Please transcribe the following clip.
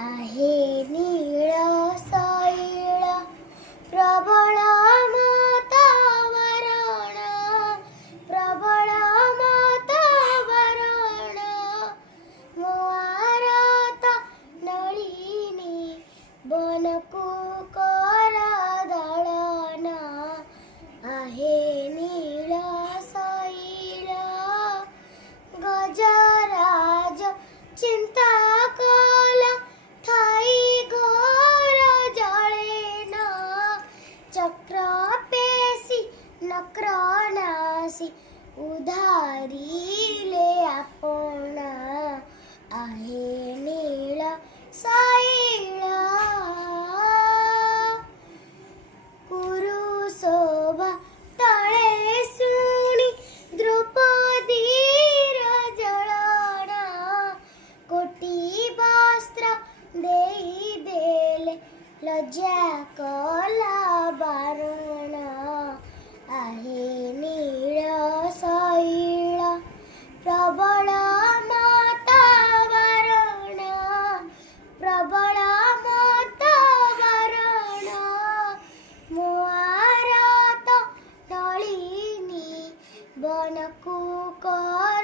आहे नीळ सैळ प्रबळ वातावरण प्रबळ वातावरण मोआरत नळिनी बनकू कर दळण आहे नीळ सैळ गजराज चिंता कला थाई घोर जळेन चक्र पेशी नक्र नासी उधारिले आपण आहे नीळ सैळ कुरुशोभा तळे सुणी द्रौपदीर जळण कोटी वस्त्र देई देले लज्जा कला बारण आहे नीळ सैळ प्रबळ वातावरण प्रबळ वातावरण मोआरत नळिनी बनकू कर